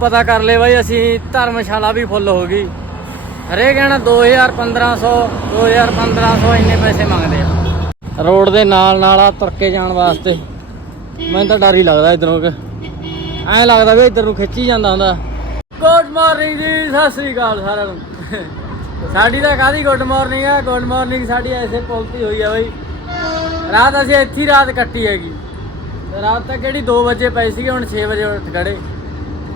ਪਤਾ ਕਰ ਲਏ ਬਾਈ, ਅਸੀਂ ਧਰਮਸ਼ਾਲਾ ਵੀ ਫੁੱਲ ਹੋ ਗਈ। ਹਰੇਕ ਕਹਿਣਾ 2000 1500 2000 1500 ਇੰਨੇ ਪੈਸੇ ਮੰਗਦੇ ਆ। ਰੋਡ ਦੇ ਨਾਲ ਨਾਲ ਆ ਤੁਰ ਜਾਣ ਵਾਸਤੇ। ਮੈਨੂੰ ਤਾਂ ਡਰ ਹੀ ਲੱਗਦਾ ਇਧਰੋਂ ਕਿ। ਐਂ ਲੱਗਦਾ ਵੀ ਇਧਰ ਨੂੰ ਖਿੱਚੀ ਜਾਂਦਾ ਹੁੰਦਾ। ਗੁੱਡ ਮਾਰਨਿੰਗ ਜੀ, ਸਤਿ ਸ੍ਰੀ ਅਕਾਲ ਸਾਰਿਆਂ ਨੂੰ। ਸਾਡੀ ਤਾਂ ਕਾਦੀ ਗੁੱਡ ਮਾਰਨਿੰਗ ਆ? ਗੁੱਡ ਮਾਰਨਿੰਗ ਸਾਡੀ ਐਸੇ ਪੁਲਤੀ ਹੋਈ ਆ ਬਾਈ। ਰਾਤ ਅਸੀਂ ਇੱਥੇ ਰਾਤ ਕੱਟੀ ਹੈਗੀ। ਰਾਤ ਤਾਂ ਕਿਹੜੀ 2 ਵਜੇ ਪਈ ਸੀਗੇ, ਹੁਣ 6 ਵਜੇ ਉੱਠ ਖੜੇ।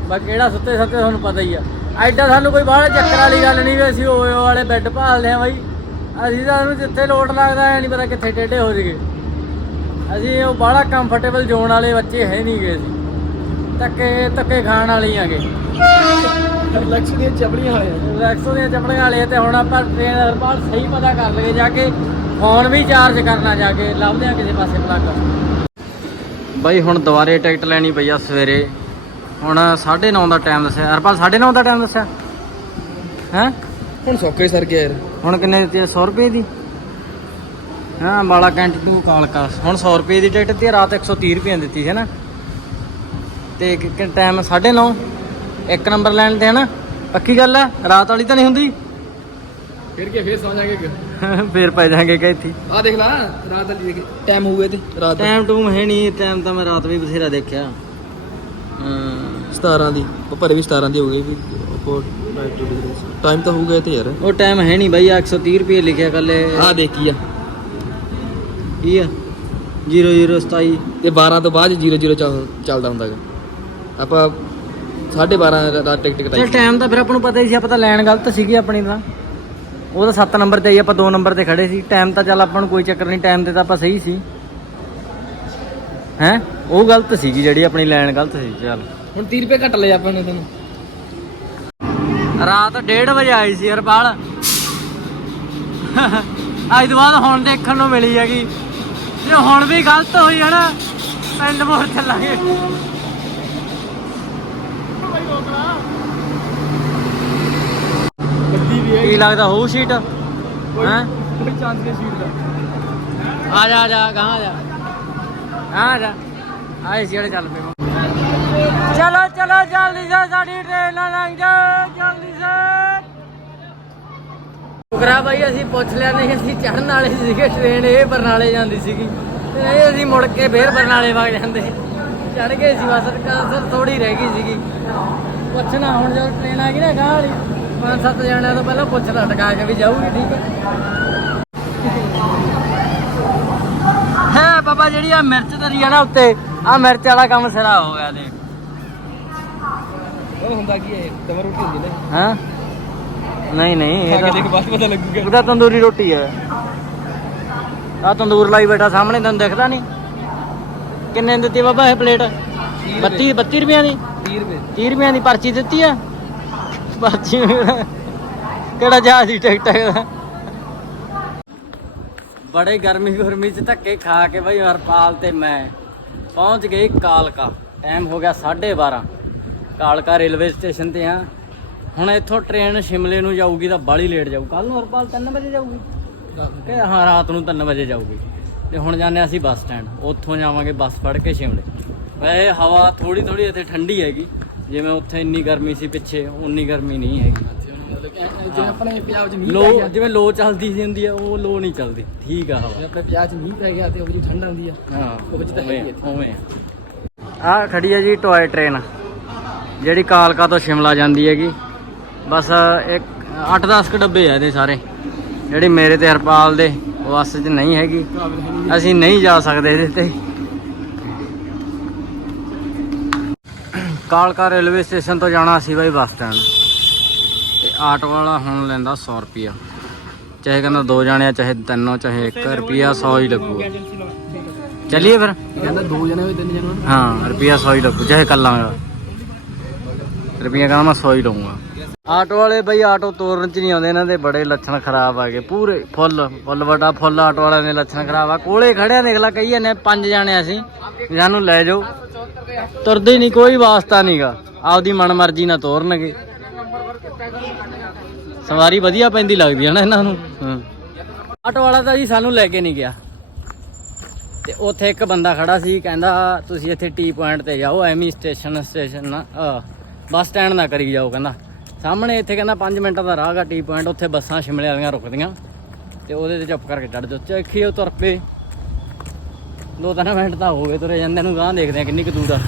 ਬਾ ਕਿਹੜਾ ਸੁੱਤੇ ਸੁੱਤੇ ਤੁਹਾਨੂੰ ਪਤਾ ਹੀ ਆ। ਐਡਾ ਸਾਨੂੰ ਕੋਈ ਬਾਹਲਾ ਚੱਕਰ ਵਾਲੀ ਗੱਲ ਨਹੀਂ ਵੀ ਅਸੀਂ ਓਏ ਵਾਲੇ ਬੈੱਡ ਭਾਲਦੇ ਆ ਬਾਈ। ਅਸੀਂ ਤਾਂ ਸਾਨੂੰ ਜਿੱਥੇ ਲੋਟ ਲੱਗਦਾ ਐ ਨਹੀਂ ਪਤਾ ਕਿੱਥੇ ਟੇਢੇ ਹੋ ਜਗੇ ਅਸੀਂ ਉਹ ਬਾਹਲਾ ਕੰਫਰਟੇਬਲ ਜ਼ੋਨ ਵਾਲੇ ਬੱਚੇ ਹੈ ਨਹੀਂ ਗਏ ਸੀ ਧੱਕੇ ਧੱਕੇ ਖਾਣ ਵਾਲੇ ਆਗੇ। ਰਿਲੈਕਸ ਦੀਆਂ ਚਪੜੀਆਂ ਵਾਲੇ ਦੀਆਂ ਚੱਪੜੀਆਂ ਵਾਲੇ ਤੇ ਹੁਣ ਆਪਾਂ ਟ੍ਰੇਨ ਹਰਪਾਲ ਸਹੀ ਪਤਾ ਕਰ ਲਗੇ ਜਾ ਕੇ ਫੋਨ ਵੀ ਚਾਰਜ ਕਰਨਾ ਜਾ ਕੇ ਲੱਭਦੇ ਆ ਕਿਸੇ ਪਾਸੇ ਪਲੱਗ ਬਾਈ ਹੁਣ ਦੁਬਾਰੇ ਟਿਕਟ ਲੈਣੀ ਪਈ ਆ ਸਵੇਰੇ। ਹੁਣ 9:30 ਦਾ ਟਾਈਮ ਦੱਸਿਆ। ਹਰਪਾਲ 9:30 ਦਾ ਟਾਈਮ ਦੱਸਿਆ? ਹੈ? ਹੁਣ ਸੌਕੇ ਸਰ ਗਿਆ ਯਾਰ। ਹੁਣ ਕਿੰਨੇ ਦਿੱਤੀ ਆ? 100 ਰੁਪਏ ਦੀ? ਹਾਂ ਬਾਲਾ ਕੈਂਟ ਟੂ ਕਾਲਕਾ ਹੁਣ 100 ਰੁਪਏ ਦੀ ਟਿਕਟ ਤੇ ਰਾਤ 130 ਰੁਪਏ ਦਿੱਤੀ ਸੀ ਹੈ ਨਾ ਤੇ ਟਾਈਮ 9:30 ਇੱਕ ਨੰਬਰ ਲੈਣ ਤੇ ਹੈ ਨਾ ਪੱਕੀ ਗੱਲ ਹੈ ਰਾਤ ਵਾਲੀ ਤਾਂ ਨਹੀਂ ਹੁੰਦੀ? ਫਿਰ ਕੀ ਫੇਰ ਸੌ ਜਾਗੇ ਫੇਰ ਪੈ ਜਾਾਂਗੇ ਕਿ ਇੱਥੇ। ਆ ਦੇਖ ਲਾ ਰਾਤ ਦੇਖ ਟਾਈਮ ਹੋ ਗਿਆ ਤੇ ਰਾਤ। ਟਾਈਮ ਟੂਮ ਹੈ ਨਹੀਂ ਟਾਈਮ ਤਾਂ ਮੈਂ ਰਾਤ ਵੀ ਬਥੇਰਾ ਦੇਖਿਆ। 17 ਦੀ ਉਹ ਭਰੇ ਵੀ 17 ਦੀ ਹੋ ਗਈ ਵੀ ਟਾਈਮ ਤਾਂ ਹੋ ਗਿਆ ਤੇ ਯਾਰ। ਉਹ ਟਾਈਮ ਹੈ ਨਹੀਂ ਬਾਈ ਆਹ 130 ਰੁਪਏ ਲਿਖਿਆ ਕੱਲੇ ਆ ਦੇਖੀ ਆ। ਕੀ ਆ? 0027 ਇਹ 12 ਤੋਂ ਬਾਅਦ 00 ਚੱਲ- ਚੱਲਦਾ ਹੁੰਦਾਗਾ। ਆਪਾਂ 12:30 ਰਾਤ ਟਿਕਟ ਚਲ ਕਟਾਈ ਟਾਈਮ ਤਾਂ ਫਿਰ ਆਪਾਂ ਨੂੰ ਪਤਾ ਹੀ ਸੀ ਆਪਾਂ ਤਾਂ ਲੈਣ ਗਲਤ ਸੀਗੀ ਆਪਣੀ ਤਾਂ। ਉਹ ਤਾਂ 7 ਨੰਬਰ ਤੇ ਆਈ ਆਪਾਂ 2 ਨੰਬਰ ਤੇ ਖੜੇ ਸੀ। ਟਾਈਮ ਤਾਂ ਚੱਲ ਆਪਾਂ ਨੂੰ ਕੋਈ ਚੱਕਰ ਨਹੀਂ ਟਾਈਮ ਤੇ ਤਾਂ ਆਪਾਂ ਸਹੀ ਸੀ। ਹੈ? ਉਹ ਗਲਤ ਸੀਗੀ ਜਿਹੜੀ ਆਪਣੀ ਲੈਣ ਗਲਤ ਸੀ ਚੱਲ। ਹੁਣ 30 ਰੁਪਏ ਘੱਟ ਲਏ ਆਪਾਂ ਨੇ ਤੈਨੂੰ। ਰਾਤ 1:30 ਵਜੇ ਆਈ ਸੀ ਹਰਪਾਲ ਅੱਜ ਤੋਂ ਬਾਅਦ ਹੁਣ ਦੇਖਣ ਨੂੰ ਮਿਲੀ ਹੈਗੀ। ਜੇ ਹੁਣ ਵੀ ਗਲਤ ਹੋਈ ਹੈ ਨਾ ਪਿੰਡ ਮੋੜ ਚੱਲਾਂਗੇ। ਕੀ ਲੱਗਦਾ ਹੋਊ ਸ਼ੀਟ ਹੈ? ਕੋਈ ਚਾਂਸ ਨਹੀਂ ਸੀਟ ਦਾ ਆ ਜਾ ਆ ਜਾ ਗਾਂ ਆ ਜਾ। ਆ ਜਾ। ਆਏ ਸੀ ਚੱਲ ਪਏ ਚਲੋ ਚਲੋ, ਜਲਦੀ ਸੇ ਸਾਡੀ ਟ੍ਰੇਨ ਨਾਲ ਲੰਘ ਜਾ, ਜਲਦੀ ਸੇ ਸ਼ੁਕਰਾ ਬਾਈ, ਅਸੀਂ ਪੁੱਛ ਲਿਆ ਨਹੀਂ, ਅਸੀਂ ਚੜਨ ਵਾਲੇ ਸੀਗੇ ਟ੍ਰੇਨ ਇਹ ਬਰਨਾਲੇ ਜਾਂਦੀ ਸੀਗੀ। ਤੇ ਇਹ ਅਸੀਂ ਮੁੜ ਕੇ ਫੇਰ ਬਰਨਾਲੇ ਵਗ ਜਾਂਦੇ। ਚੜ ਗਏ ਸੀ ਬਸ ਕਾਸਰ ਥੋੜੀ ਰਹਿ ਗਈ ਸੀਗੀ। ਪੁੱਛਣਾ ਹੁਣ ਜਦੋਂ ਟ੍ਰੇਨ ਆ ਗਈ ਨਾ ਗਾਂ ਵਾਲੀ, ਪੰਜ ਸੱਤ ਜਣਿਆਂ ਤੋਂ ਪਹਿਲਾਂ ਪੁੱਛ ਲਾ ਟਕਾ ਕੇ ਵੀ ਜਾਊਗੀ, ਠੀਕ ਹੈ ਹੈ ਬਾਬਾ ਜਿਹੜੀ ਆ ਮਿਰਚ ਧਰੀ ਆ ਨਾ ਉੱਤੇ ਆ ਮਿਰਚ ਵਾਲਾ ਕੰਮ ਸਿਰਾ ਹੋ ਗਿਆ ਦੇ ਉਹ ਹੁੰਦਾ ਕੀ ਹੈ ਦਵਾ ਰੋਟੀ ਹੁੰਦੀ ਨੇ ਹਾਂ? ਨਹੀਂ ਨਹੀਂ ਖਾ ਇਹ ਕੇ ਦੇਖ ਤਾਂ ਬਾਅਦ ਪਤਾ ਲੱਗੂਗਾ। ਉਹਦਾ ਤੰਦੂਰੀ ਰੋਟੀ ਹੈ ਆ ਤੰਦੂਰ ਲਾਈ ਬੈਠਾ ਸਾਹਮਣੇ ਤੈਨੂੰ ਦਿਖਦਾ ਨਹੀਂ। ਕਿੰਨੇ ਦੀ ਦਿੱਤੀ ਬਾਬਾ ਇਹ ਪਲੇਟ? 32 32 ਰੁਪਈਆਂ ਦੀ? 30 ਰੁਪਏ। 30 ਰੁਪਈਆਂ ਦੀ ਪਰਚੀ ਦਿੱਤੀ ਆ? ਪਰਚੀ ਕਿਹੜਾ ਜਹਾਜ਼ ਦੀ ਟਿਕਟ ਹੈ ਬੜੇ ਗਰਮੀ ਗਰਮੀ ਚ ਧੱਕੇ ਖਾ ਕੇ ਬਈ ਹਰਪਾਲ ਤੇ ਮੈਂ ਪਹੁੰਚ ਗਏ ਕਾਲਕਾ। ਟਾਈਮ ਹੋ ਗਿਆ 12:30 ਕਾਲਕਾ ਰੇਲਵੇ ਸਟੇਸ਼ਨ ਤੇ ਆ। ਹੁਣ ਇੱਥੋਂ ਟ੍ਰੇਨ ਸ਼ਿਮਲੇ ਨੂੰ ਜਾਊਗੀ ਤਾਂ ਬਾਲੀ ਲੇਟ ਜਾਊ। ਕੱਲ ਨੂੰ ਹਰਪਾਲ 3 ਵਜੇ ਜਾਊਗੀ। ਕਿ ਹਾਂ, ਰਾਤ ਨੂੰ 3 ਵਜੇ ਜਾਊਗੀ। ਤੇ ਹੁਣ ਜਾਂਦੇ ਹਾਂ ਅਸੀਂ ਬੱਸ ਸਟੈਂਡ। ਉੱਥੋਂ ਜਾਵਾਂਗੇ ਬੱਸ ਫੜ ਕੇ ਸ਼ਿਮਲੇ। ਵੈਸੇ ਹਵਾ ਥੋੜੀ ਥੋੜੀ ਇੱਥੇ ਠੰਡੀ ਹੈਗੀ। ਜਿਵੇਂ ਉੱਥੇ ਇੰਨੀ ਗਰਮੀ ਸੀ ਪਿੱਛੇ, ਉਨੀ ਗਰਮੀ ਨਹੀਂ ਹੈਗੀ। ਜਿਵੇਂ ਆਪਣੇ ਪੰਜਾਬ 'ਚ ਮੀਂਹ ਲੋ ਪੈ ਗਿਆ। ਜਿਵੇਂ ਲੋ ਚੱਲਦੀ ਸੀ ਹੁੰਦੀ ਆ ਉਹ ਲੋ ਨਹੀਂ ਚੱਲਦੀ। ਠੀਕ ਆ ਹਵਾ। ਜਿਵੇਂ ਆਪਣੇ ਪੰਜਾਬ 'ਚ ਮੀਂਹ ਪੈ ਗਿਆ ਤੇ ਉਹ ਜੀ ਠੰਡ ਆਉਂਦੀ ਆ। ਹਾਂ ਉਹ ਵਿੱਚ ਤਾਂ ਹੈ ਹੀ ਇੱਥੇ। ਉਵੇਂ ਆ। ਖੜੀ ਹੈ ਜੀ ਟੋਏ ਟ੍ਰੇਨ ਜਿਹੜੀ ਕਾਲਕਾ ਤੋਂ ਸ਼ਿਮਲਾ ਜਾਂਦੀ ਹੈਗੀ। ਬਸ ਇੱਕ 8-10 ਕ ਡੱਬੇ ਆ ਇਹਦੇ ਸਾਰੇ। ਜਿਹੜੇ ਮੇਰੇ ਤੇ ਹਰਪਾਲ ਦੇ ਬੱਸ 'ਚ ਨਹੀਂ ਹੈਗੀ। ਅਸੀਂ ਨਹੀਂ ਜਾ ਸਕਦੇ ਇਹਦੇ ਤੇ। ਕਾਲਕਾ ਰੇਲਵੇ ਸਟੇਸ਼ਨ ਤੋਂ ਜਾਣਾ ਸੀ ਬਾਈ ਬੱਸ ਸਟੈਂਡ। ਆਟੋ ਵਾਲਾ ਹੁਣ ਲੈਂਦਾ 100 ਰੁਪਿਆ ਚਾਹੇ ਕਹਿੰਦਾ ਦੋ ਜਾਣੇ ਆ ਚਾਹੇ ਤਿੰਨੋਂ ਚਾਹੇ 1 ਰੁਪਿਆ 100 ਹੀ ਲੱਗੂਗਾ ਚੱਲੀਏ ਫਿਰ। ਕਹਿੰਦਾ ਦੋ ਜਣੇ ਹੋਏ ਤਿੰਨ ਜਣੇ ਹਾਂ ਰੁਪਿਆ 100 ਹੀ ਲੱਗੂ ਚਾਹੇ ਕੱਲਾਂਗਾ ਰੁਪਿਆ ਕਹਿੰਦਾ ਮੈਂ 100 ਹੀ ਲਊਂਗਾ। ਆਟੋ ਵਾਲੇ ਬਈ ਆਟੋ ਤੋਰਨ ਚ ਨਹੀਂ ਆਉਂਦੇ ਇਹਨਾਂ ਦੇ ਬੜੇ ਲੱਛਣ ਖਰਾਬ ਆ ਗਏ। ਪੂਰੇ ਫੁੱਲ ਫੁੱਲ ਵੱਡਾ ਫੁੱਲ ਆਟੋ ਵਾਲਿਆਂ ਦੇ ਲੱਛਣ ਖਰਾਬ ਆ। ਕੋਲੇ ਖੜਿਆ ਦੇਖ ਲੈ ਕਹੀ ਜਾਂਦੇ ਪੰਜ ਜਾਣੇ ਅਸੀਂ। ਸਾਨੂੰ ਲੈ ਜਾਓ। ਤੁਰਦੇ ਨਹੀਂ ਕੋਈ ਵਾਸਤਾ ਨਹੀਂਗਾ ਆਪਦੀ ਮਨਮਰਜ਼ੀ ਨਾਲ ਤੋਰਨਗੇ। ਸਵਾਰੀ ਵਧੀਆ ਪੈਂਦੀ ਲੱਗਦੀ ਹੈ ਨਾ ਇਹਨਾਂ ਨੂੰ। ਹਾਂ। ਆਟੋ ਵਾਲਾ ਤਾਂ ਜੀ ਸਾਨੂੰ ਲੈ ਕੇ ਨਹੀਂ ਗਿਆ। ਤੇ ਉੱਥੇ ਇੱਕ ਬੰਦਾ ਖੜਾ ਸੀ, ਕਹਿੰਦਾ, ਤੁਸੀਂ ਇੱਥੇ ਟੀ ਪੁਆਇੰਟ ਤੇ ਜਾਓ ਐਮੀ ਸਟੇਸ਼ਨ ਸਟੇਸ਼ਨ ਨਾ ਬੱਸ ਸਟੈਂਡ ਨਾ ਕਰੀ ਜਾਓ, ਕਹਿੰਦਾ। ਸਾਹਮਣੇ ਇੱਥੇ ਕਹਿੰਦਾ 5 ਮਿੰਟਾਂ ਦਾ ਰਾਹ ਗਾ ਟੀ ਪੁਆਇੰਟ ਉੱਥੇ ਬੱਸਾਂ ਸ਼ਿਮਲੇ ਵਾਲੀਆਂ ਰੁਕਦੀਆਂ। ਤੇ ਉਹਦੇ ਤੇ ਚੁੱਪ ਕਰਕੇ ਚੜ ਜਾਓ। ਚੱਖੀ ਉਹ ਤੁਰ ਪਏ। ਦੋ ਤਿੰਨ ਮਿੰਟ ਤਾਂ ਹੋ ਗਏ ਤੁਰੇ ਜਾਂਦੇ ਨੂੰ ਗਾਂ ਦੇਖਦੇ ਆ ਕਿੰਨੀ ਕੁ ਦੂਰ ਆ।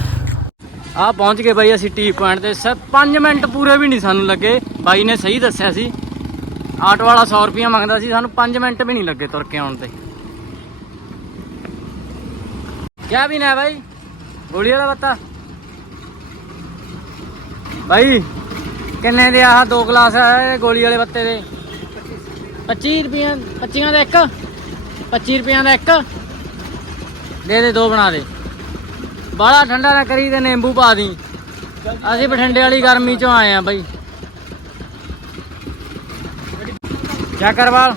ਆ ਪਹੁੰਚ ਗਏ ਬਾਈ ਅਸੀਂ ਟੀ ਪੁਆਇੰਟ ਤੇ। ਸਰ 5 ਮਿੰਟ ਪੂਰੇ ਵੀ ਨਹੀਂ ਸਾਨੂੰ ਲੱਗੇ। ਬਾਈ ਨੇ ਸਹੀ ਦੱਸਿਆ ਸੀ। ਆਟੋ ਵਾਲਾ 100 ਰੁਪਿਆ ਮੰਗਦਾ ਸੀ, ਸਾਨੂੰ 5 ਮਿੰਟ ਵੀ ਨਹੀਂ ਲੱਗੇ ਤੁਰ ਕੇ ਆਉਣ ਤੇ। ਕਿਆ ਵੀ ਨਾ ਬਾਈ? ਗੋਲੀ ਵਾਲਾ ਬੱਤਾ ਬਾਈ, ਕਿੰਨੇ ਦੇ ਆਹ ਦੋ ਗਲਾਸ ਹੈ ਗੋਲੀ ਵਾਲੇ ਬੱਤੇ ਦੇ। 25 ਰੁਪਈਆ 25 ਦਾ ਇੱਕ। 25 ਰੁਪਈਆਂ ਦਾ ਇੱਕ। ਦੇ ਦੇ, ਦੋ ਬਣਾ ਦੇ। ਬਾਹਲਾ ਠੰਡਾ ਨਾ ਕਰੀ ਤੇ ਨਿੰਬੂ ਪਾ ਦੀ। ਅਸੀਂ ਬਠਿੰਡੇ ਵਾਲੀ ਗਰਮੀ ਚੋਂ ਆਏ ਆ ਬਾਈ। ਚੱਕਰਵਾਲ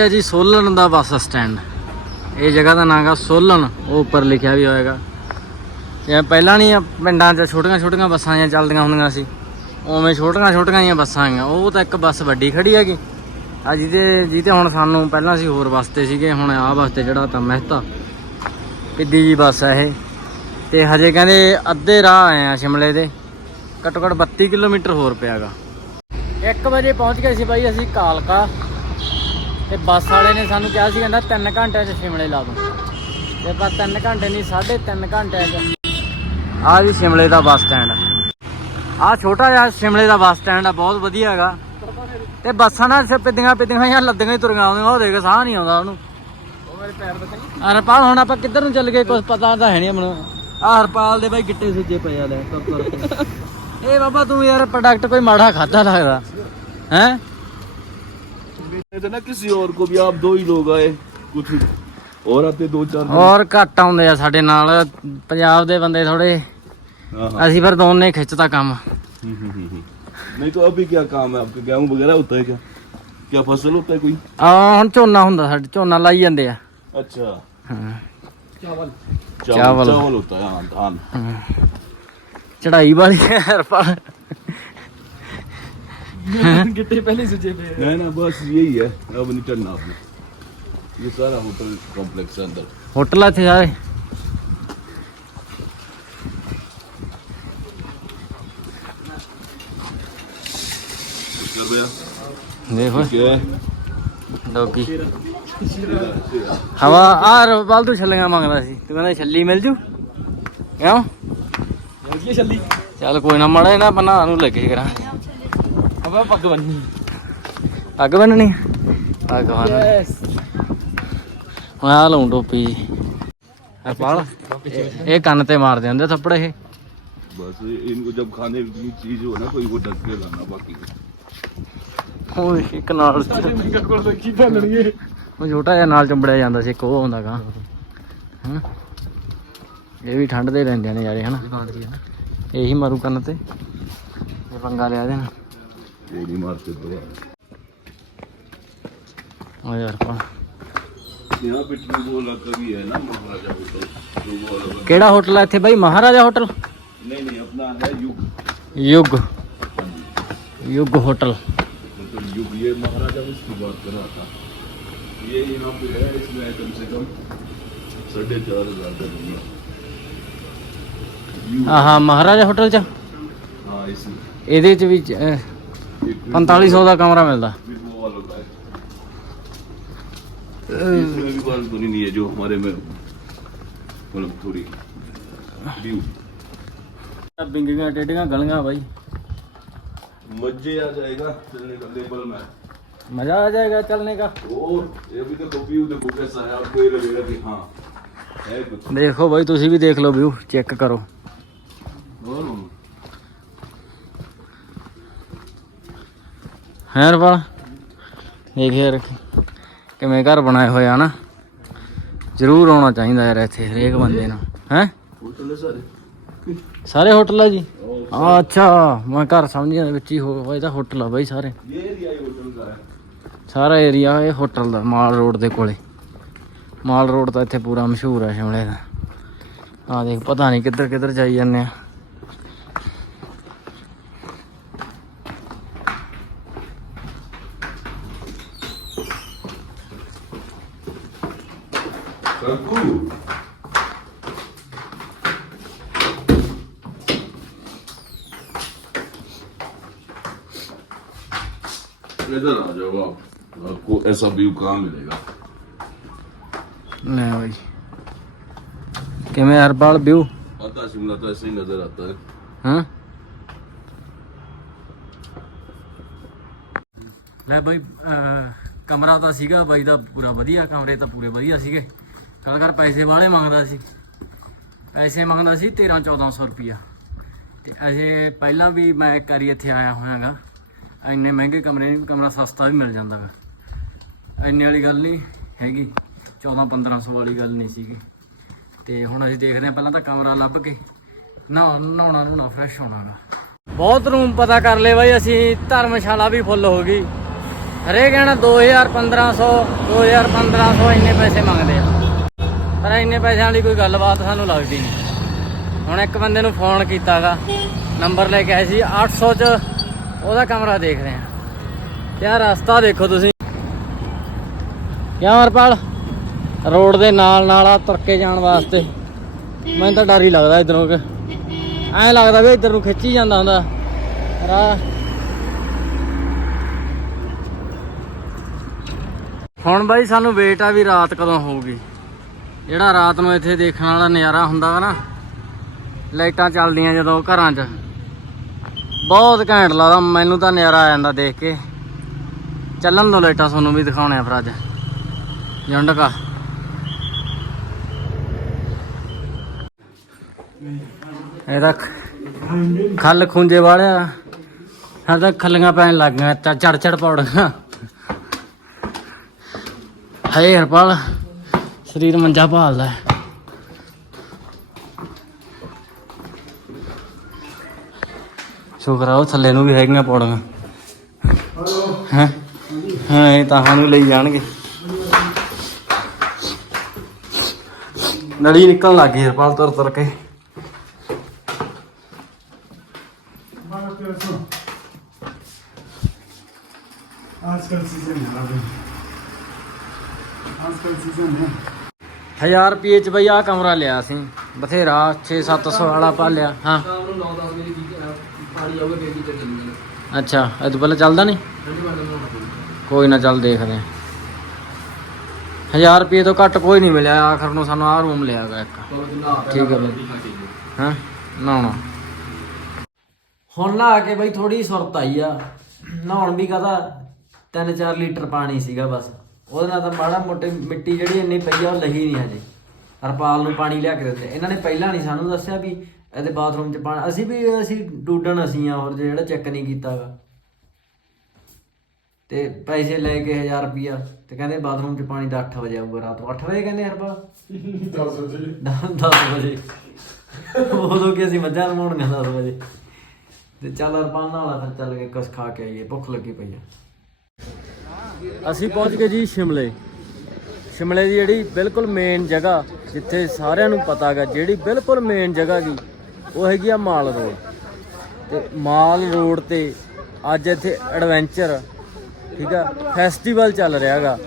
ਇਹ ਹੈ ਜੀ ਸੋਲਨ ਦਾ ਬੱਸ ਸਟੈਂਡ। ਇਹ ਜਗ੍ਹਾ ਦਾ ਨਾਮ ਹੈ ਸੋਲਨ। ਉਹ ਉੱਪਰ ਲਿਖਿਆ ਵੀ ਹੋਏਗਾ ਜਿਵੇਂ ਪਹਿਲਾਂ ਨਹੀਂ ਪਿੰਡਾਂ 'ਚ ਛੋਟੀਆਂ ਛੋਟੀਆਂ ਬੱਸਾਂ ਜਾਂ ਚੱਲਦੀਆਂ ਹੁੰਦੀਆਂ ਸੀ। ਉਵੇਂ ਛੋਟੀਆਂ ਛੋਟੀਆਂ ਜਿਹੀਆਂ ਬੱਸਾਂ ਆਈਆਂ ਉਹ ਤਾਂ ਇੱਕ ਬੱਸ ਵੱਡੀ ਖੜੀ ਹੈਗੀ। ਆ ਜਿਹਦੇ ਜਿਹਤੇ ਹੁਣ ਸਾਨੂੰ ਪਹਿਲਾਂ ਸੀ ਹੋਰ ਬੱਸ ਸੀਗੇ, ਹੁਣ ਆਹ ਬੱਸ ਜਿਹੜਾ ਤਾਂ ਮਹਿਤਾ। ਕਿੱਡੀ ਜੀ ਬੱਸ ਹੈ ਇਹ। ਤੇ ਹਜੇ ਕਹਿੰਦੇ ਅੱਧੇ ਰਾਹ ਆਏ ਆ ਸ਼ਿਮਲੇ ਦੇ। ਘੱਟੋ ਘੱਟ 32 ਕਿਲੋਮੀਟਰ ਹੋਰ ਪਿਆਗਾ 1 ਵਜੇ ਪਹੁੰਚ ਗਏ ਸੀ ਬਾਈ ਅਸੀਂ ਕਾਲਕਾ। ਤੇ ਬੱਸ ਵਾਲੇ ਨੇ ਸਾਨੂੰ ਕਿਹਾ ਸੀ ਕਹਿੰਦਾ 3 ਘੰਟਿਆਂ 'ਚ ਸ਼ਿਮਲੇ ਲਾ ਦੂੰ। ਤੇ ਪਰ 3 ਘੰਟੇ ਨਹੀਂ 3.5 ਘੰਟਿਆਂ 'ਚ। ਆਹ ਜੀ ਸ਼ਿਮਲੇ ਦਾ ਬੱਸ ਸਟੈਂਡ। ਆਹ ਛੋਟਾ ਜਿਹਾ ਸ਼ਿਮਲੇ ਦਾ ਬੱਸ ਸਟੈਂਡ ਆ ਬਹੁਤ ਵਧੀਆ ਹੈਗਾ। ਤੇ ਬੱਸਾਂ ਨਾਲ ਸੇ ਪਿੱਦੀਆਂ ਪਿੱਦੀਆਂ ਜਾਂ ਲੱਦੀਆਂ ਹੀ ਤੁਰੀਆਂ ਆਉਂਦੀਆਂ ਉਹ ਦੇਖ ਸਾਹ ਨਹੀਂ ਆਉਂਦਾ ਉਹਨੂੰ। ਅਰੇ ਪਾ ਹੁਣ ਆਪਾਂ ਕਿੱਧਰ ਨੂੰ ਚੱਲ ਗਏ? ਕੁਝ ਪਤਾ ਤਾਂ ਹੈ ਨਹੀਂ ਮੈਨੂੰ। ਹਰਪਾਲ ਦੇ ਬਾਈ ਗਿੱਟੇ ਸੁੱਜੇ ਪਏ ਆ ਲੈ ਤੁਰ ਤੁਰ ਕੇ। ਇਹ ਬਾਬਾ ਤੂੰ ਯਾਰ ਪ੍ਰੋਡਕਟ ਕੋਈ ਮਾੜਾ ਖਾਦਾ ਲੱਗਦਾ। ਹੈ? थे ना किसी और को भी आप दो ही लोग आए कुछ और आते दो चार ਹੋਰ ਘੱਟ ਆਉਂਦੇ ਆ ਸਾਡੇ ਨਾਲ ਪੰਜਾਬ ਦੇ ਬੰਦੇ ਥੋੜੇ हाँ, हाँ। ਅਸੀਂ ਫਿਰ ਦੋਨੇ ਖਿੱਚਤਾ ਕੰਮ हम्म, हम्म, हम्म, हम्म। नहीं तो अभी क्या काम है आपका गेहूं वगैरह होता है क्या क्या फसल होता है कोई ਆ ਹੁਣ ਝੋਨਾ ਹੁੰਦਾ ਸਾਡੇ ਝੋਨਾ ਲਾਈ ਜਾਂਦੇ ਆ अच्छा ਹਾਂ चावल चावल। चावल होता है हाँ धान ਚੜਾਈ ਵਾਲੀ ਹਰਪਾਲ ਗਿੱਟੇ ਪਹਿਲੇ ਸੁੱਜੇ ਪਏ नहीं ना बस यही है अब नहीं करना आपने ये सारा होटल कॉम्प्लेक्स है अंदर ਹੋਟਲ ਆ ਇੱਥੇ ਸਾਰੇ कर भैया ਦੇਖੋ क्या है ਡੋਗੀ ਹਵਾ ਆ ਰਵਾਲ ਤੂੰ ਛੱਲੀਆਂ ਮੰਗਦਾ ਸੀ ਤੂੰ ਕਹਿੰਦਾ ਛੱਲੀ ਮਿਲ ਜੂ ਕਿਉਂ ਕੀ ਛੱਲੀ ਚੱਲ ਕੋਈ ਨਾ ਮੜਾ ਨਾ ਬਣਾ ਨੂੰ ਲੱਗੇ ਕਰਾਂ ਆਪਾਂ ਪੱਗ ਬੰਨੀ ਪੱਗ ਬੰਨਣੀ ਪੱਗ ਬੰਨ ਯੈਸ ਮੈਂ ਆ ਲਾਉਂ ਟੋਪੀ ਹਰਪਾਲ ਇਹ ਕੰਨ ਤੇ ਮਾਰ ਦਿੰਦੇ ਥੱਪੜ ਇਹ बस इनको जब खाने की चीज हो ना कोई वो ढक के लाना बाकी ਓਏ ਇੱਕ ਨਾਲ ਮੇਰੇ ਕੋਲ ਤਾਂ ਕੀ ਭਾਲਣਗੇ ਉਹ ਛੋਟਾ ਜਿਹਾ ਨਾਲ ਚੰਬੜਿਆ ਜਾਂਦਾ ਸੀ ਇੱਕ ਉਹ ਹੁੰਦਾ ਗਾ ਹਾਂ ਇਹ ਵੀ ਠੰਡ ਦੇ ਰਹਿੰਦੇ ਨੇ ਯਾਰੇ ਹਨਾ ਇਹੀ ਮਾਰੂ ਕੰਨ ਤੇ ਇਹ ਪੰਗਾ ਲਿਆ ਦੇਣਾ ये नहीं मारते तो ਓ ਯਾਰ ਪਾ यहाँ पे ट्यूब वाला कभी है ना महाराजा होटल ट्यूब वाला ਕਿਹੜਾ ਹੋਟਲ ਆ ਇੱਥੇ ਬਾਈ ਮਹਾਰਾਜਾ ਹੋਟਲ नहीं नहीं अपना है युग ਯੁੱਗ ਯੁੱਗ ਹੋਟਲ मतलब युग ये महाराजा उसकी बात कर रहा था ये यहाँ पे है इसमें है कम से कम साढ़े चार हजार का रुपया युग ਆਹਾ ਮਹਾਰਾਜਾ ਹੋਟਲ ਚ हाँ इसमें ਇਹਦੇ ਚ ਵੀ ਅਹ, एक 4500 ਦਾ ਕਮਰਾ ਮਿਲਦਾ फिर वो वालों का है इसमें भी बात बुरी नहीं है जो हमारे में मतलब थोड़ी व्यू ਬਿੰਗੀਆਂ ਟੇਡੀਆਂ ਗਲੀਆਂ ਬਾਈ मजे आ जाएगा चलने का लेबल में ਮਜ਼ਾ ਆ ਜਾਏਗਾ ਚੱਲਨੇ का और ये भी तो व्यू देखो कैसा है आपको ये लगेगा कि हाँ है कुछ ਦੇਖੋ ਬਾਈ ਤੁਸੀਂ ਵੀ ਦੇਖ ਲਓ ਵਿਊ ਚੈੱਕ ਕਰੋ और ਹੈ ਰਵਾ ਦੇਖ ਯਾਰ ਕਿਵੇਂ ਘਰ ਬਣਾਏ ਹੋਇਆ ਨਾ। ਜ਼ਰੂਰ ਆਉਣਾ ਚਾਹੀਦਾ ਯਾਰ ਇੱਥੇ ਹਰੇਕ ਬੰਦੇ ਨੂੰ ਹੈ? ਸਾਰੇ? ਹੋਟਲ ਆ ਜੀ? ਆ ਅੱਛਾ ਮੈਂ ਘਰ ਸਮਝਿਆ ਦੇ ਵਿੱਚ ਹੀ ਹੋਇਆ ਇਹ ਤਾਂ ਹੋਟਲ ਆ ਬਾਈ ਸਾਰੇ। ਸਾਰਾ। ਏਰੀਆ ਇਹ ਹੋਟਲ ਦਾ ਮਾਲ ਰੋਡ ਦੇ ਕੋਲੇ। ਮਾਲ ਰੋਡ ਤਾਂ ਇੱਥੇ ਪੂਰਾ ਮਸ਼ਹੂਰ ਹੈ ਸ਼ਿਮਲੇ ਦਾ। ਆ ਦੇਖ ਪਤਾ ਨਹੀਂ ਕਿੱਧਰ ਕਿੱਧਰ ਜਾਈ ਜਾਂਦੇ ਆ। कंकू इधर आ जाओ आप आपको ऐसा व्यू कहाँ मिलेगा ਲੈ ਬਾਈ ਕਿਵੇਂ ਹਰਪਾਲ ਵਿਊ आता शिमला तो ऐसे ही नजर आता है ਹਾਂ ਲੈ ਬਾਈ ਅਹ, ਕਮਰਾ ਤਾਂ ਸੀਗਾ ਬਾਈ ਦਾ ਪੂਰਾ ਵਧੀਆ ਕਮਰੇ ਤਾਂ ਪੂਰੇ ਵਧੀਆ ਸੀਗੇ ਕੱਲ ਕਰ, ਪੈਸੇ ਵਾਲੇ ਮੰਗਦਾ ਸੀ। ਪੈਸੇ ਮੰਗਦਾ ਸੀ 13 1400 ਰੁਪਿਆ ਤੇ ਅਜੇ ਪਹਿਲਾਂ ਵੀ ਮੈਂ ਇੱਕ ਵਾਰੀ ਇੱਥੇ ਆਇਆ ਹੋਇਆਗਾ। ਇੰਨੇ ਮਹਿੰਗੇ ਕਮਰੇ ਨਹੀਂ, ਕਮਰਾ ਸਸਤਾ ਵੀ ਮਿਲ ਜਾਂਦਾ ਗਾ ਇੰਨੇ ਵਾਲੀ ਗੱਲ ਨਹੀਂ ਹੈਗੀ। 14 1500 ਵਾਲੀ ਗੱਲ ਨਹੀਂ ਸੀਗੀ। ਤੇ ਹੁਣ ਅਸੀਂ ਦੇਖਦੇ ਹਾਂ ਪਹਿਲਾਂ ਤਾਂ ਕਮਰਾ ਲੱਭ ਕੇ ਨਾ ਨਹਾਉਣਾ ਨਹਾਉਣਾ ਫਰੈਸ਼ ਹੋਣਾਗਾ। ਬਹੁਤ ਰੂਮ ਪਤਾ ਕਰ ਲਏ ਬਾਈ, ਅਸੀਂ ਧਰਮਸ਼ਾਲਾ ਵੀ ਫੁੱਲ ਹੋ ਗਈ। ਹਰੇਕ ਜਣਾ 2000 1500 2000 1500 ਇੰਨੇ ਪੈਸੇ ਮੰਗਦੇ ਆ। ਪਰ ਇੰਨੇ ਪੈਸਿਆਂ ਵਾਲੀ ਕੋਈ ਗੱਲਬਾਤ ਸਾਨੂੰ ਲੱਗਦੀ ਨਹੀਂ। ਹੁਣ ਇੱਕ ਬੰਦੇ ਨੂੰ ਫੋਨ ਕੀਤਾਗਾ ਨੰਬਰ ਲੈ ਕੇ ਆਏ ਸੀ 800 ਚ ਉਹਦਾ ਕਮਰਾ ਦੇਖਦੇ ਆ ਯਾਰ ਰਸਤਾ ਦੇਖੋ ਤੁਸੀਂ। ਕਿਆ ਹਰਪਾਲ? ਰੋਡ ਦੇ ਨਾਲ ਨਾਲ ਆ ਤੁਰ ਕੇ ਜਾਣ ਵਾਸਤੇ। ਮੈਨੂੰ ਤਾਂ ਡਰ ਹੀ ਲੱਗਦਾ ਇਧਰੋਂ ਕਿ। ਐਂ ਲੱਗਦਾ ਵੀ ਇਧਰ ਨੂੰ ਖਿੱਚੀ ਜਾਂਦਾ ਹੁੰਦਾ। ਰਾਹ ਹੁਣ ਬਾਈ ਸਾਨੂੰ ਵੇਟ ਆ ਵੀ ਰਾਤ ਕਦੋਂ ਹੋਊਗੀ। ਜਿਹੜਾ ਰਾਤ ਨੂੰ ਇੱਥੇ ਦੇਖਣ ਵਾਲਾ ਨਜ਼ਾਰਾ ਹੁੰਦਾ ਵਾ ਨਾ, ਲਾਈਟਾਂ ਚੱਲਦੀਆਂ ਜਦੋਂ ਘਰਾਂ 'ਚ। ਬਹੁਤ ਘੈਂਟ ਲੱਗਦਾ, ਮੈਨੂੰ ਤਾਂ ਨਜ਼ਾਰਾ ਆ ਜਾਂਦਾ ਦੇਖ ਕੇ। ਚੱਲਣ ਦੋ ਲਾਈਟਾਂ, ਤੁਹਾਨੂੰ ਵੀ ਦਿਖਾਉਣੇ ਆ ਫਿਰ ਅੱਜ। ਜੰਡਕਾ ਇਹਦਾ ਖੱਲ ਖੁੰਝੇ ਵਾਲਿਆ ਸਾਡਾ ਖੱਲੀਆਂ ਪੈਣ ਲੱਗ ਗਈਆਂ ਚੜ ਚੜ ਪੌੜੀਆਂ। ਹਾਏ ਹਰਪਾਲ। ਸਰੀਰ ਮੰਜਾ ਭਾਲਦਾ ਹੈ। ਸ਼ੁਕਰ ਆ, ਉਹ ਥੱਲੇ ਨੂੰ ਵੀ ਹੈਗੀਆਂ ਪੌੜੀਆਂ। ਹਾਂ? ਹਾਂ, ਇਹ ਤਾਂ ਸਾਨੂੰ ਲਈ ਜਾਣਗੇ। ਨਲੀ ਨਿਕਲਣ ਲੱਗ ਗਈ ਹਰਪਾਲ ਤੁਰ ਤੁਰ ਕੇ। 1000 ਰੁਪਏ ਚ ਬਈ ਆ ਕਮਰਾ ਲਿਆ ਸੀ। ਬਥੇਰਾ 6-700 ਵਾਲਾ ਪਾ ਲਿਆ ਹਾਂ। ਸ਼ਾਮ ਨੂੰ 9-10 ਵਜੇ ਦੀ ਪਾਣੀ ਆਊਗਾ ਫੇਰ ਕੀ ਚੱਲ ਜਾਊਗਾ ਅੱਛਾ ਇਹ ਤੋਂ ਪਹਿਲਾਂ ਚੱਲਦਾ ਨਹੀਂ? ਕੋਈ ਨਾ ਚੱਲ ਦੇਖਦੇ ਹਾਂ। 1000 ਰੁਪਏ ਤੋਂ ਘੱਟ ਕੋਈ ਨਹੀਂ ਮਿਲਿਆ ਆਖਰ ਨੂੰ ਸਾਨੂੰ ਆਹ ਰੂਮ ਲਿਆ ਗਾ ਇੱਕ। ਠੀਕ ਹੈ ਬਈ। ਹਾਂ? ਨਹਾਉਣਾ ਹੁਣ ਨਾ ਆ ਕੇ ਬਈ ਥੋੜੀ ਸੁਰਤ ਆਈ ਆ। ਨਹਾਉਣ ਵੀ ਕਹਦਾ 3-4 ਲੀਟਰ ਪਾਣੀ ਸੀਗਾ ਬਸ। ਉਹਦੇ ਨਾਲ ਤਾਂ ਮਾੜਾ ਮੋਟੇ ਮਿੱਟੀ ਜਿਹੜੀ ਇੰਨੀ ਪਈ ਆ ਉਹ ਲਹੀ ਨਹੀਂ ਹਜੇ। ਹਰਪਾਲ ਨੂੰ ਪਾਣੀ ਲਿਆ ਕੇ ਦਿੱਤੇ। ਇਹਨਾਂ ਨੇ ਪਹਿਲਾਂ ਨਹੀਂ ਸਾਨੂੰ ਦੱਸਿਆ ਵੀ ਇਹਦੇ ਬਾਥਰੂਮ 'ਚ ਪਾਣੀ ਅਸੀਂ ਵੀ ਅਸੀਂ ਡੂਡਣ ਅਸੀਂ ਆ ਹੋਰ ਜਿਹੜਾ ਚੈੱਕ ਨਹੀਂ ਕੀਤਾਗਾ ਤੇ ਪੈਸੇ ਲੈ ਕੇ 1000 ਰੁਪਿਆ ਤੇ ਕਹਿੰਦੇ ਬਾਥਰੂਮ 'ਚ ਪਾਣੀ ਦਾ 8 ਵਜੇ ਆਊਗਾ ਰਾਤ ਨੂੰ। 8 ਵਜੇ ਕਹਿੰਦੇ ਹਰਪਾਲ? 10 ਵਜੇ। ਉਦੋਂ ਕਿ ਅਸੀਂ ਮੱਝਾਂ ਨਮਾਉਣੀਆਂ 10 ਵਜੇ। ਤੇ ਚੱਲ ਅਰਪਾਨ ਨਾਲ ਫਿਰ ਚੱਲ ਕੇ ਕੁਛ ਖਾ ਕੇ ਆਈਏ। ਭੁੱਖ ਲੱਗੀ ਪਈ ਆ। ਅਸੀਂ ਪਹੁੰਚ ਗਏ ਜੀ ਸ਼ਿਮਲੇ। ਸ਼ਿਮਲੇ ਦੀ ਜਿਹੜੀ ਬਿਲਕੁਲ ਮੇਨ ਜਗ੍ਹਾ ਜਿੱਥੇ ਸਾਰਿਆਂ ਨੂੰ ਪਤਾ ਹੈਗਾ, ਜਿਹੜੀ ਬਿਲਕੁਲ ਮੇਨ ਜਗ੍ਹਾ ਜੀ, ਉਹ ਹੈਗੀ ਆ ਮਾਲ ਰੋਡ। ਤੇ ਮਾਲ ਰੋਡ ਤੇ ਅੱਜ ਇੱਥੇ ਐਡਵੈਂਚਰ ਠੀਕ ਆ ਫੈਸਟੀਵਲ ਚੱਲ ਰਿਹਾ ਹੈਗਾ।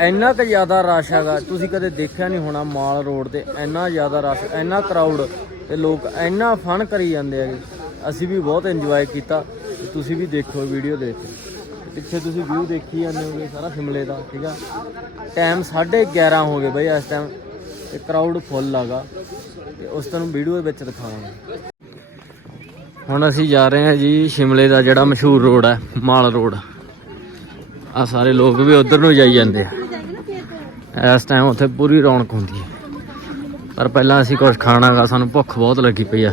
ਇੰਨਾ ਕੁ ਜ਼ਿਆਦਾ ਰਸ਼ ਹੈਗਾ, ਤੁਸੀਂ ਕਦੇ ਦੇਖਿਆ ਨਹੀਂ ਹੋਣਾ ਮਾਲ ਰੋਡ ਤੇ, ਇੰਨਾ ਜ਼ਿਆਦਾ ਰਸ਼, ਇੰਨਾ ਕਰਾਊਡ ਤੇ ਲੋਕ ਇੰਨਾ ਫਨ ਕਰੀ ਜਾਂਦੇ ਹੈਗੇ। ਅਸੀਂ ਵੀ ਬਹੁਤ ਇੰਜੋਏ ਕੀਤਾ, ਤੁਸੀਂ ਵੀ ਦੇਖੋ ਵੀਡੀਓ ਦੇਖੋ ਤੇ ਪਿੱਛੇ ਤੁਸੀਂ ਵਿਊ ਦੇਖੀ ਜਾਂਦੇ ਹੋਗੇ ਸਾਰਾ ਸ਼ਿਮਲੇ ਦਾ, ਠੀਕ ਆ? ਟਾਈਮ 11:30 ਹੋ ਗਏ ਬਈ ਇਸ ਟਾਈਮ ਤੇ ਕਰਾਊਡ ਫੁੱਲ ਆਗਾ। ਤੇ ਉਸ ਤੁਹਾਨੂੰ ਵੀਡੀਓ ਵਿੱਚ ਦਿਖਾਵਾਂਗੇ। ਹੁਣ ਅਸੀਂ ਜਾ ਰਹੇ ਹਾਂ ਜੀ ਸ਼ਿਮਲੇ ਦਾ ਜਿਹੜਾ ਮਸ਼ਹੂਰ ਰੋਡ ਹੈ ਮਾਲ ਰੋਡ ਆ ਸਾਰੇ ਲੋਕ ਵੀ ਉਧਰ ਨੂੰ ਜਾਈ ਜਾਂਦੇ ਆ। ਇਸ ਟਾਈਮ ਉੱਥੇ ਪੂਰੀ ਰੌਣਕ ਹੁੰਦੀ ਹੈ ਪਰ ਪਹਿਲਾਂ ਅਸੀਂ ਕੁਝ ਖਾਣਾਗਾ, ਸਾਨੂੰ ਭੁੱਖ ਬਹੁਤ ਲੱਗੀ ਪਈ ਆ।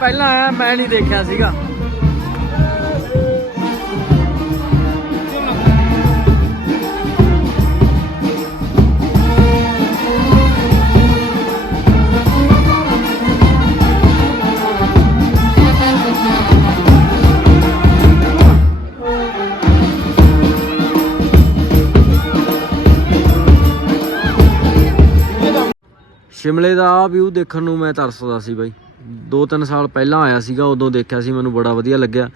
ਪਹਿਲਾਂ ਆਇਆ, ਮੈਂ ਨਹੀਂ ਦੇਖਿਆ ਸੀਗਾ। ਸ਼ਿਮਲੇ ਦਾ ਆ ਵਿਊ ਦੇਖਣ ਨੂੰ ਮੈਂ ਤਰਸਦਾ ਸੀ ਬਾਈ। 2-3 ਸਾਲ ਪਹਿਲਾਂ ਆਇਆ ਸੀਗਾ, ਉਦੋਂ ਦੇਖਿਆ ਸੀ, ਮੈਨੂੰ ਬੜਾ ਵਧੀਆ ਲੱਗਿਆ।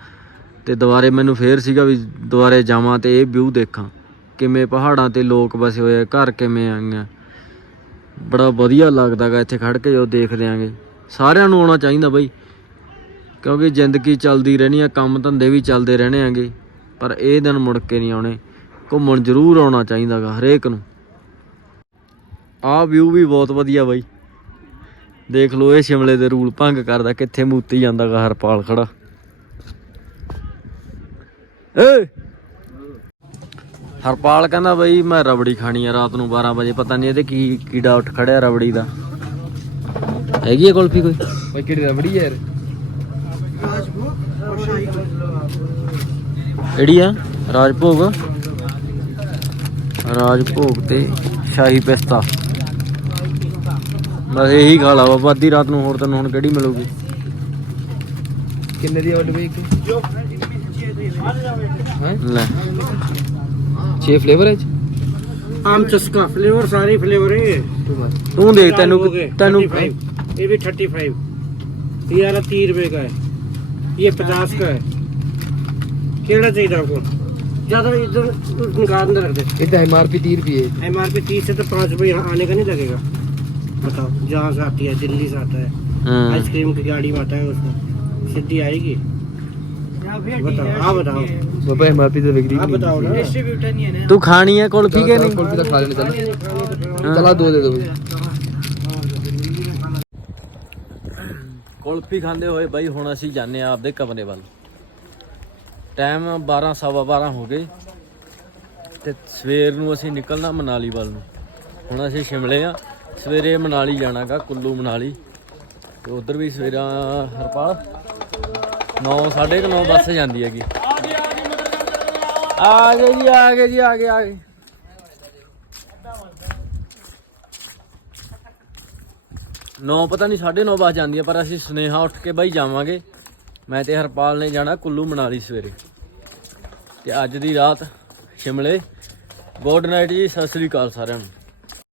ਤੇ ਦੁਬਾਰੇ ਮੈਨੂੰ ਫੇਰ ਸੀਗਾ ਵੀ ਦੁਬਾਰੇ ਜਾਵਾਂ ਤੇ ਇਹ ਵਿਊ ਦੇਖਾਂ। ਕਿਵੇਂ ਪਹਾੜਾਂ ਤੇ ਲੋਕ ਵਸੇ ਹੋਏ ਆ, ਘਰ ਕਿਵੇਂ ਆਈਆਂ ਬੜਾ ਵਧੀਆ ਲੱਗਦਾਗਾ ਇੱਥੇ ਖੜ ਕੇ ਜੋ ਦੇਖਦੇ ਆਂਗੇ ਸਾਰਿਆਂ ਨੂੰ ਆਉਣਾ ਚਾਹੀਦਾ ਬਾਈ, ਕਿਉਂਕਿ ਜ਼ਿੰਦਗੀ ਚੱਲਦੀ ਰਹਿਣੀ ਆ, ਕੰਮ ਧੰਦੇ ਵੀ ਚੱਲਦੇ ਰਹਿਣੇ ਆਂਗੇ। ਪਰ ਇਹ ਦਿਨ ਮੁੜ ਕੇ ਨਹੀਂ ਆਉਣੇ। ਘੁੰਮਣ ਜ਼ਰੂਰ ਆਉਣਾ ਚਾਹੀਦਾਗਾ ਹਰੇਕ ਨੂੰ। ਆਹ ਵਿਊ ਵੀ ਬਹੁਤ ਵਧੀਆ ਬਾਈ। ਦੇਖ ਲਓ ਇਹ ਸ਼ਿਮਲੇ ਦੇ ਰੂਲ ਭੰਗ ਕਰਦਾ ਕਿੱਥੇ ਮੂਤੀ ਜਾਂਦਾਗਾ ਹਰਪਾਲ ਖੜਾ। ਏ ਹਰਪਾਲ ਕਹਿੰਦਾ ਬਈ ਮੈਂ ਰਬੜੀ ਖਾਣੀ ਆ ਰਾਤ ਨੂੰ 12 ਵਜੇ ਪਤਾ ਨਹੀਂ ਇਹਦੇ ਕੀ ਕੀੜਾ ਉੱਠ ਖੜਿਆ ਰਬੜੀ ਦਾ। ਹੈਗੀ ਹੈ ਕੁਲਫੀ ਕੋਈ? ਓਏ ਕਿਹੜੀ ਰਬੜੀ ਯਾਰ? ਕਿਹੜੀ ਆ? ਰਾਜਭੋਗ? ਰਾਜਭੋਗ ਤੇ ਸ਼ਾਹੀ ਪਿਸਤਾ। ਬਸ ਇਹੀ ਖਾ ਲਾ ਬਾਬਾ ਅੱਧੀ ਰਾਤ ਨੂੰ ਹੋਰ ਤੈਨੂੰ ਹੁਣ ਕਿਹੜੀ ਮਿਲੂਗੀ ਕਿੰਨੇ ਦੀ ਆਰਡਰ ਵੇ ਇੱਕ ਹੈ ਲੈ 6 ਫਲੇਵਰ ਹੈ आम चस्का फ्लेवर सारे फ्लेवर है ਤੂੰ ਦੇਖ ਤੈਨੂੰ ਤੈਨੂੰ ये भी थर्टी फाइव ये वाला तीस रुपए का है ये पचास का है केड़ा चाहिए आपको ज्यादा इधर निकाल अंदर रख दे ਇਹ ਤਾਂ ਐਮਆਰਪੀ 30 ਰੁਪਏ ਹੈ एम आर पी तीस से तो पाँच रुपए यहाँ आने का नहीं लगेगा बताओ जहाँ से आती है दिल्ली से आता है ਹਾਂ आइसक्रीम की गाड़ी में आता है उसमें सीधी आएगी बताओ हाँ बताओ ਬਾਬਾ ਐਮਆਰਪੀ ਤੇ ਵਿਕਰੀ आप बताओ ना ਤੂੰ ਖਾਣੀ ਹੈ ਕੁਲਫੀ ਕਿ ਨਹੀਂ ਕੁਲਫੀ ਤਾਂ ਖਾ ਲੈਣੇ ਚੱਲ ਚਲਾ ਦੋ ਦੇ ਦੋ ਕੁਲਫੀ ਖਾਂਦੇ ਹੋਏ ਬਾਈ ਹੁਣ ਅਸੀਂ ਜਾਂਦੇ ਆ ਆਪਦੇ ਕਮਰੇ ਵੱਲ ਟਾਈਮ 12 ਸਵਾ 12 ਹੋ ਗਏ ਤੇ ਸਵੇਰ ਨੂੰ ਅਸੀਂ ਨਿਕਲਣਾ ਮਨਾਲੀ ਵੱਲ ਨੂੰ ਹੁਣ ਅਸੀਂ ਸ਼ਿਮਲੇ ਆ ਸਵੇਰੇ ਮਨਾਲੀ ਜਾਣਾਗਾ, ਕੁੱਲੂ ਮਨਾਲੀ। ਤੇ ਉਧਰ ਵੀ ਸਵੇਰਾ ਹਰਪਾਲ 9 9:30 ਬੱਸ ਜਾਂਦੀ ਹੈਗੀ। ਆ ਗਏ ਜੀ, ਆ ਗਏ ਜੀ, ਆ ਗਏ ਆ ਗਏ। ਨੌ, ਪਤਾ ਨਹੀਂ 9:30 ਬੱਸ ਜਾਂਦੀ ਹੈ ਪਰ ਅਸੀਂ ਸੁਨੇਹਾ ਉੱਠ ਕੇ ਬਾਈ ਜਾਵਾਂਗੇ। ਮੈਂ ਤੇ ਹਰਪਾਲ ਨੇ ਜਾਣਾ ਕੁੱਲੂ ਮਨਾਲੀ ਸਵੇਰੇ। ਤੇ ਅੱਜ ਦੀ ਰਾਤ ਸ਼ਿਮਲੇ। ਗੁੱਡ ਨਾਈਟ ਜੀ, ਸਤਿ ਸ੍ਰੀ ਅਕਾਲ ਸਾਰਿਆਂ ਨੂੰ।